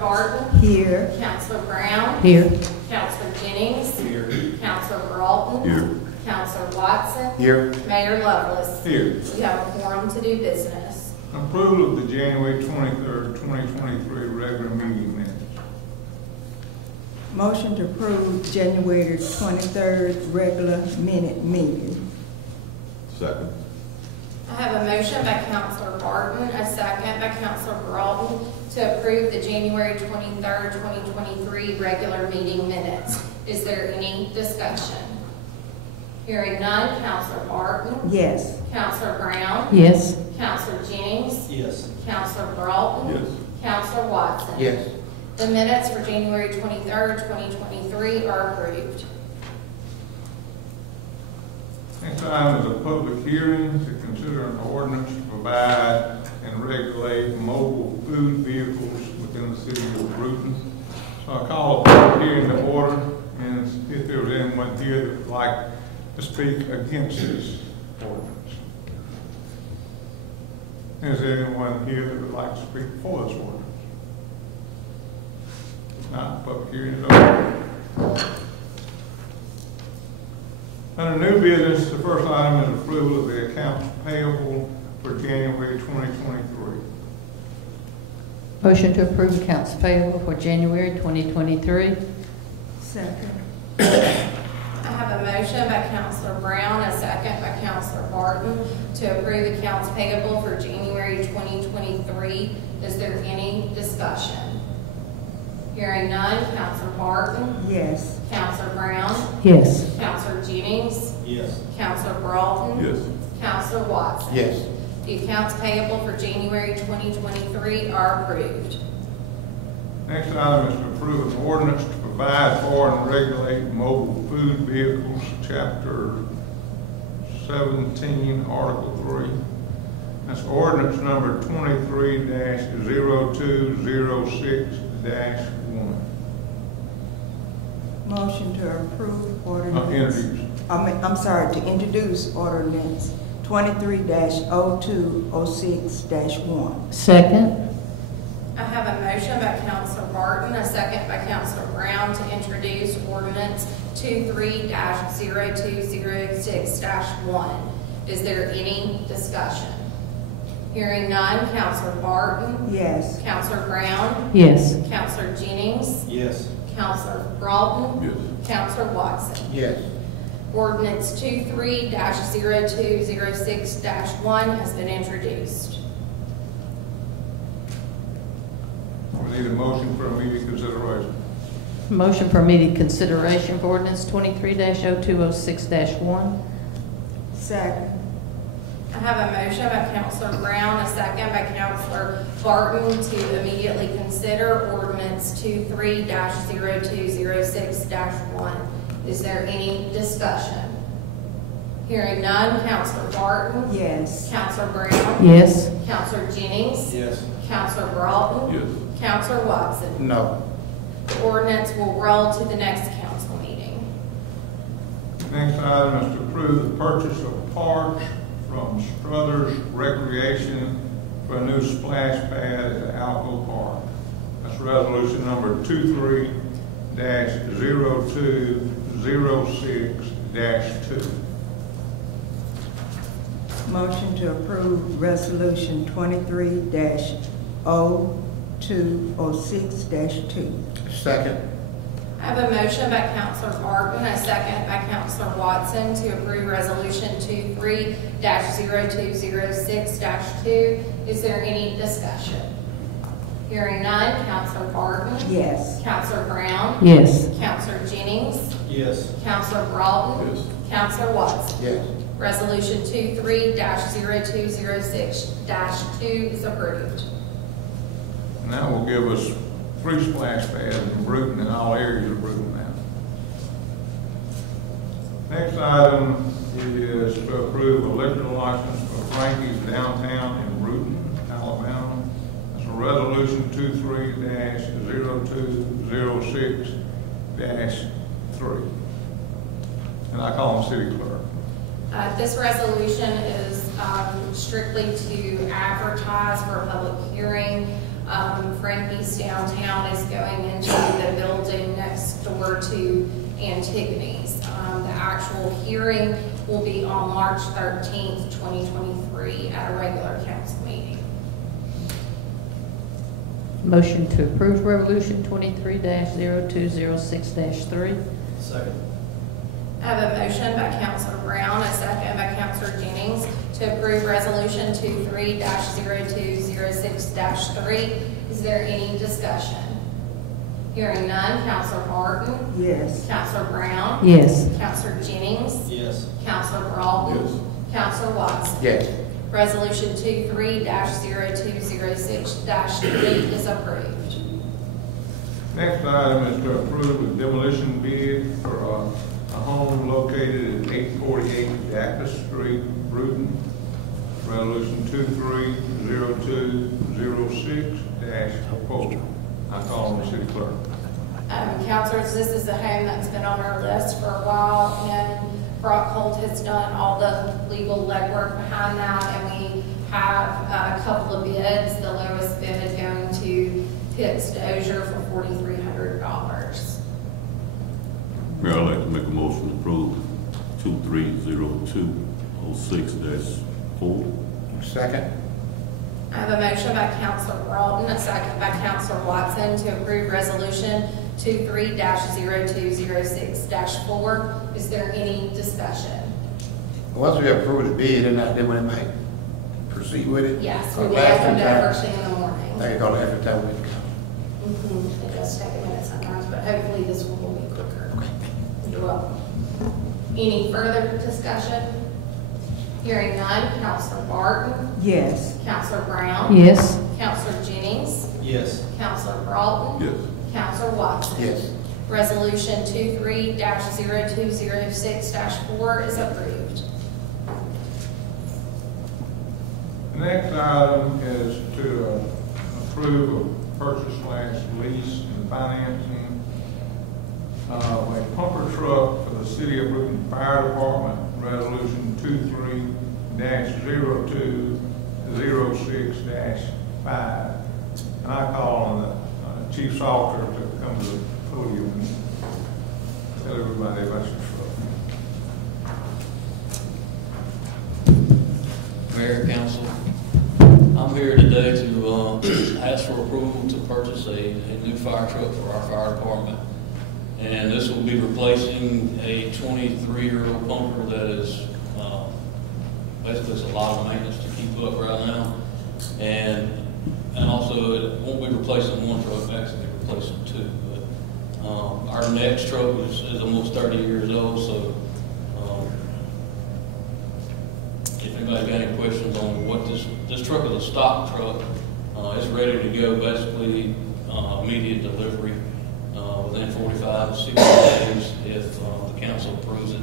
Barton. Here. Counselor Brown. Here. Counselor Jennings. Here. Counselor Broughton. Here. Counselor Watson. Here. Mayor Lovelace. Here. We have a quorum to do business. Approval of the January 23rd, 2023 regular meeting minutes. Motion to approve January 23rd regular minute meeting. Second. I have a motion by Counselor Barton, a second by Counselor Broughton to approve the January 23rd, 2023 regular meeting minutes. Is there any discussion? Hearing none, Counselor Barton. Yes. Counselor Brown. Yes. Counselor Jennings. Yes. Counselor Broughton. Yes. Counselor Watson. Yes. The minutes for January 23rd, 2023 are approved. Next item is a public hearing to consider an ordinance to provide and regulate mobile food vehicles within the city of Brewton. So I call a public hearing to order, and if there was anyone here that would like to speak against this ordinance. Is there anyone here that would like to speak for this ordinance? If not, public hearing is over. Under new business, the first item is approval of the accounts payable for January 2023. Motion to approve accounts payable for January 2023. Second. I have a motion by Counselor Brown, a second by Counselor Barton to approve accounts payable for January 2023. Is there any discussion? Hearing none, Counselor Barton. Yes. Counselor Brown. Yes. Counselor Jennings. Yes. Counselor Broughton. Yes. Counselor Watson. Yes. The accounts payable for January 2023 are approved. Next item is to approve an ordinance to provide for and regulate mobile food vehicles, Chapter 17, Article 3. That's ordinance number 23-0206-1. Motion to approve ordinance. Introduce. I'm sorry, to introduce ordinance 23-0206-1. Second. I have a motion by Counselor Barton, a second by Counselor Brown to introduce ordinance 23-0206-1. Is there any discussion? Hearing none, Counselor Barton. Yes. Counselor Brown. Yes. Counselor Jennings. Yes. Counselor Broughton. Yes. Counselor Watson. Yes. Ordinance 23-0206-1 has been introduced. We need a motion for immediate consideration. Motion for immediate consideration for ordinance 23-0206-1. Second. I have a motion by Counselor Brown, a second by Counselor Barton to immediately consider ordinance 23-0206-1. Is there any discussion? Hearing none, Counselor Barton. Yes. Counselor Brown. Yes. Counselor Jennings. Yes. Counselor Broughton. Yes. Counselor Watson. No. The ordinance will roll to the next council meeting. Next item is to approve the purchase of parts from Struthers Recreation for a new splash pad at Alco Park. That's resolution number 23-0206-2. Motion to approve resolution 23-0206-2. Second. I have a motion by Counselor Barton, a second by Counselor Watson to approve resolution 23-0206-2. Is there any discussion? Hearing none, Counselor Barton. Yes. Counselor Brown. Yes. Counselor Jennings. Yes. Counselor Broughton. Yes. Counselor Watson. Yes. Resolution 23-0206-2 is approved. And that will give us 3 splash pads in Brewton and all areas of Brewton now. Next item is to approve a liquor license for Frankie's Downtown in Brewton, Alabama. That's a resolution 23-0206-3. And I call him city clerk. This resolution is strictly to advertise for a public hearing for hearing East Downtown is going into the building next door to Antigone's. The actual hearing will be on March 13th, 2023 at a regular council meeting. Motion to approve Resolution 23-0206-3. Second. I have a motion by Councilor Brown, a second by Councilor Jennings to approve Resolution 23-0206-3. Is there any discussion? Hearing none, Councilor Barton? Yes. Councilor Brown? Yes. Councilor Jennings? Yes. Councilor Broughton? Yes. Councilor Watson? Yes. Resolution 23-0206-3 is approved. Next item is to approve a demolition bid for a home located at 848 Jacques Street, Brewton. Resolution 23-0206-4. I call on the city clerk. Councilors, this is a home that's been on our list for a while, and Brock Holt has done all the legal legwork behind that, and we have a couple of bids. The lowest bid going to Pitts Dozier for $4,300. Mayor, I'd like to make a motion to approve 230206-4. Second. I have a motion by Councilor Broughton, a second by Councilor Watson to approve Resolution 23-0206-4. Is there any discussion? Once we approve the bid, then we might proceed with it. Yes, we will have them done first thing in the morning. I think all every time we come. It does take a minute sometimes, but hopefully this one will be quicker. You're welcome. Any further discussion? Hearing none, Councilor Barton? Yes. Councilor Brown? Yes. Councilor Jennings? Yes. Councilor Broughton? Yes. Councilor Watson? Yes. Resolution 23-0206-4 is approved. The next item is to approve a purchase/lease and financing a pumper truck for the City of Brewton Fire Department, Resolution 23-0206-5. And I call on the Chief Salter to come to the podium and tell everybody about your truck. Mayor, Council, I'm here today to ask for approval to purchase a new fire truck for our fire department. And this will be replacing a 23-year-old pumper that is basically it's a lot of maintenance to keep up right now. And also it won't be replacing one truck, actually replacing two. But our next truck is almost 30 years old, so if anybody's got any questions on what this truck is a stock truck, it's ready to go, basically immediate delivery within 45 to 60 days if the council approves it.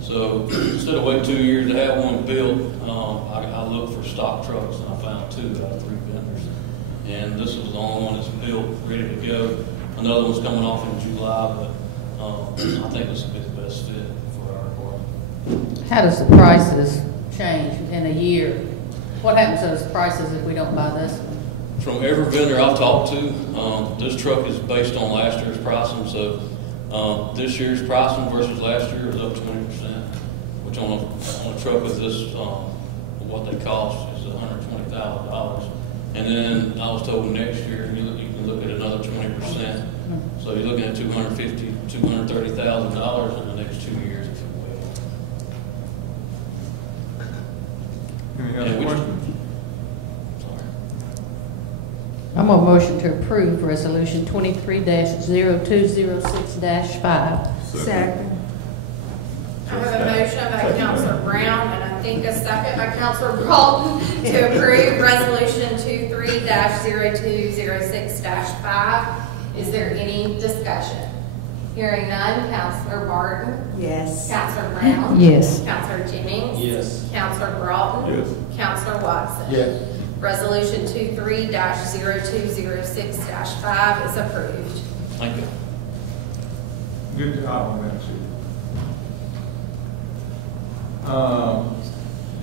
So instead of waiting 2 years to have one built, I looked for stock trucks and I found 2 out of 3 vendors. And this was the only one that's built, ready to go. Another one's coming off in July, but I think this will be the best fit for our department. How does the prices change in a year? What happens to those prices if we don't buy this one? From every vendor I've talked to, this truck is based on last year's pricing. So this year's pricing versus last year is up 20%, which on a truck with this, what they cost is $120,000. And then I was told next year you can look at another 20%. So you're looking at $250,000, $230,000 in the next 2 years if you will. Any other questions? I'm going to motion to approve Resolution 23-0206-5. Second. I have a motion by Councilor Brown and I think a second by Councilor Broughton to approve Resolution 23-0206-5. Is there any discussion? Hearing none, Councilor Barton? Yes. Councilor Brown? Yes. Councilor Jennings? Yes. Councilor Broughton? Yes. Councilor Watson? Yes. Resolution 23-0206-5 is approved. Thank you. Good job on that, Chief.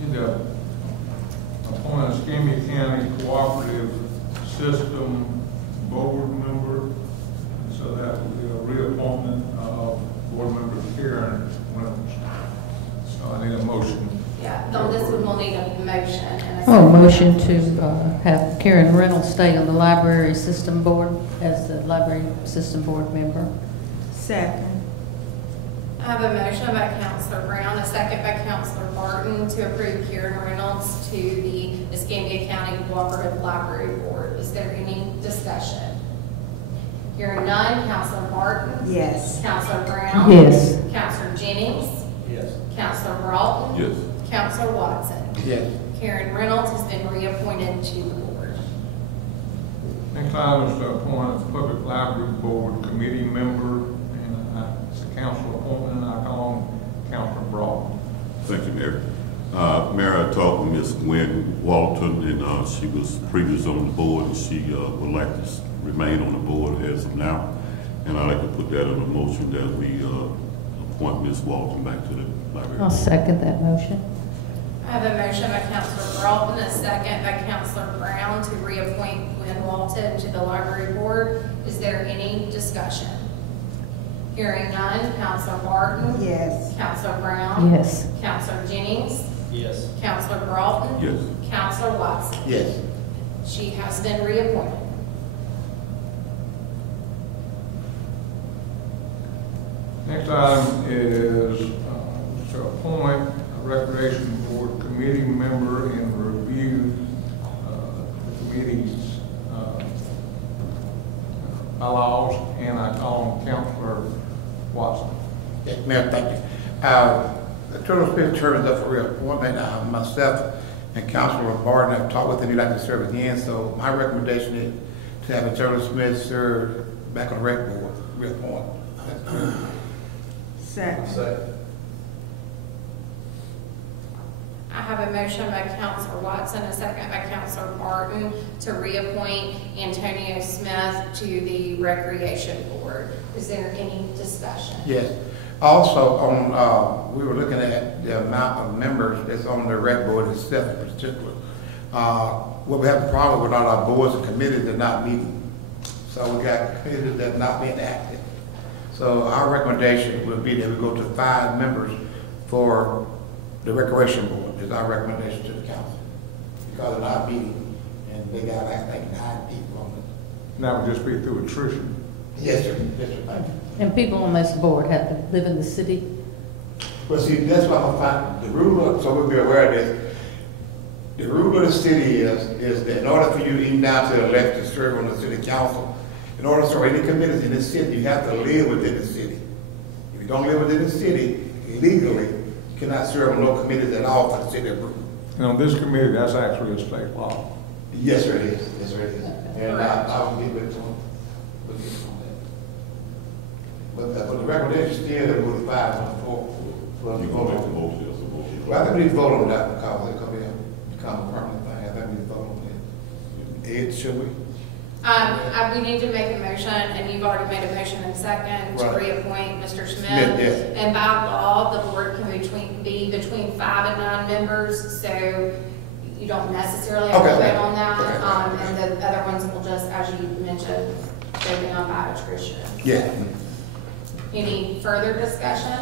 Need to appoint a Escambia County Cooperative System board member. So that will be a reappointment of board member Karen Reynolds. So I need a motion. Yeah, no, this one will need a motion and a. Oh, motion to have Karen Reynolds stay on the library system board as the library system board member. Second. I have a motion by Counselor Brown, a second by Counselor Barton to approve Karen Reynolds to the Escambia County Cooperative Library Board. Is there any discussion? Hearing none, Counselor Barton? Yes. Counselor Brown? Yes. Counselor Jennings? Yes. Counselor Broughton? Yes. Counselor Watson? Yes. Karen Reynolds has been reappointed to the board. Next item is to appoint a public library board committee member, and it's a council appointment, and I call him Counselor Broughton. Thank you, Mayor. Mayor, I talked with Ms. Gwen Walton, and she was previously on the board, and she would like to remain on the board as of now. And I'd like to put that in a motion that we appoint Ms. Walton back to the library. I'll second that motion. I have a motion by Counselor Broughton, a second by Counselor Brown to reappoint Gwen Walton to the library board. Is there any discussion? Hearing none, Counselor Barton? Yes. Counselor Brown? Yes. Counselor Jennings? Yes. Counselor Broughton? Yes. Counselor Watson? Yes. She has been reappointed. Next item is to appoint a recreation board committee member and review the committee's bylaws, and I call him Counselor Watson. Yes, Mayor, thank you. The Turtle Smith term is up for reappointment. Myself and Councilor Barton have talked with him. He'd like to serve again, so my recommendation is to have Turtle Smith serve back on the rec board, reappoint. Second. I have a motion by Counselor Watson, a second by Counselor Barton to reappoint Antonio Smith to the Recreation Board. Is there any discussion? Yes. Also, on we were looking at the amount of members that's on the rec board itself in particular. What we have a problem with all our boards and committees that are not meeting. So we got committees that are not being active. So our recommendation would be that we go to 5 members for the recreation board. Is our recommendation to the council, because they're not meeting and they got, I think, 9 people on it. That would just be through attrition. Yes, sir. Yes, sir. Thank you. And people on this board have to live in the city? Well, see, that's what I'm finding. The rule of, so we'll be aware of this. The rule of the city is that in order for you to even down to the left to serve on the city council, in order to serve any committees in the city, you have to live within the city. If you don't live within the city, legally, you cannot serve on no committees at all for the city of Brewton. And on this committee, that's actually a state law. Yes, sir, it is. Yes, sir, it is. And I will give it to him. We'll give it to him. But the recommendation still that we'll 5 on the floor. You can make the motion, that's a motion. Well, I think we need to vote on that because it could become a permanent thing. I think we need to vote on it. Ed, should we? We need to make a motion, and you've already made a motion in second to Right. reappoint Mr. Smith. Smith, yes. And by law, the board can be between 5 and 9 members, so you don't necessarily have to Okay. vote on that. Okay. And the other ones will just, as you mentioned, go down by attrition. Yeah. Any further discussion?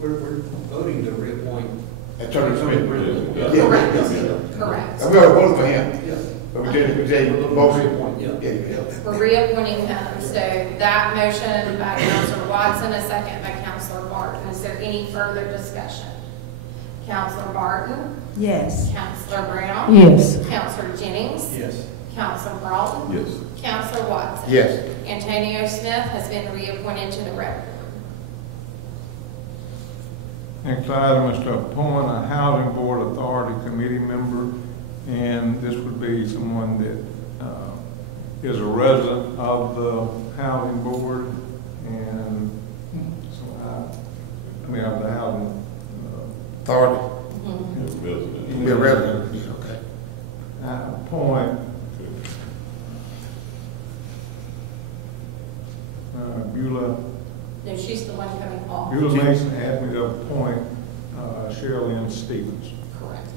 We're voting to reappoint. Attorney Smith. Yeah. Yeah. Correct. Yeah. Correct. And we already voted for him. Yes. But we did motion. Reappoint, yeah. Yeah. We're reappointing him, so that motion by Counselor Watson, a second by Counselor Barton. Is there any further discussion? Counselor Barton? Yes. Counselor Brown? Yes. Counselor Jennings? Yes. Counselor Broughton? Yes. Counselor Watson? Yes. Antonio Smith has been reappointed to the rec board. Next item is to appoint a housing board authority committee member, and this would be someone that is a resident of the housing board, and so we have the housing Authority. Yes, resident. Be a resident. Yeah, okay. I appoint Beulah. No, she's the one coming off. Beulah Mason asked me to appoint Shirley Ann Stevens. Correct.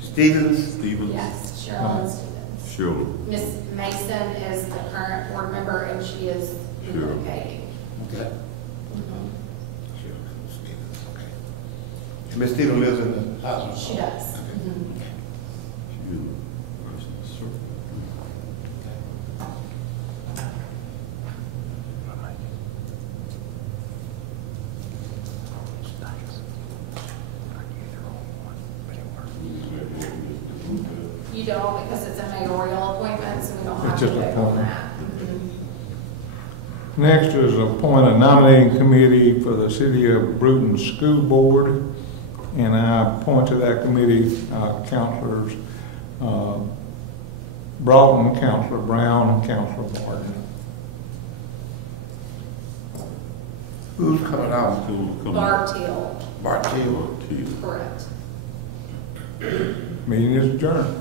Stevens. Stevens. Yes, Cheryl and Stevens. Sure. Ms. Mason is the current board member, and she is Sure. relocating. Okay. Mhm. Sure. Stevens, okay. And Ms. Stevens lives in the house? She does. Mhm. You don't, because it's a mayoral appointment, so we don't have It's to just vote on appointment. that. Mhm. Next is appoint a nominating committee for the City of Brewton School Board. And I appoint to that committee Councilors Broughton, Councilor Brown, and Councilor Barton. Who's coming out? Bartill, Bartill. correct. Meeting is adjourned.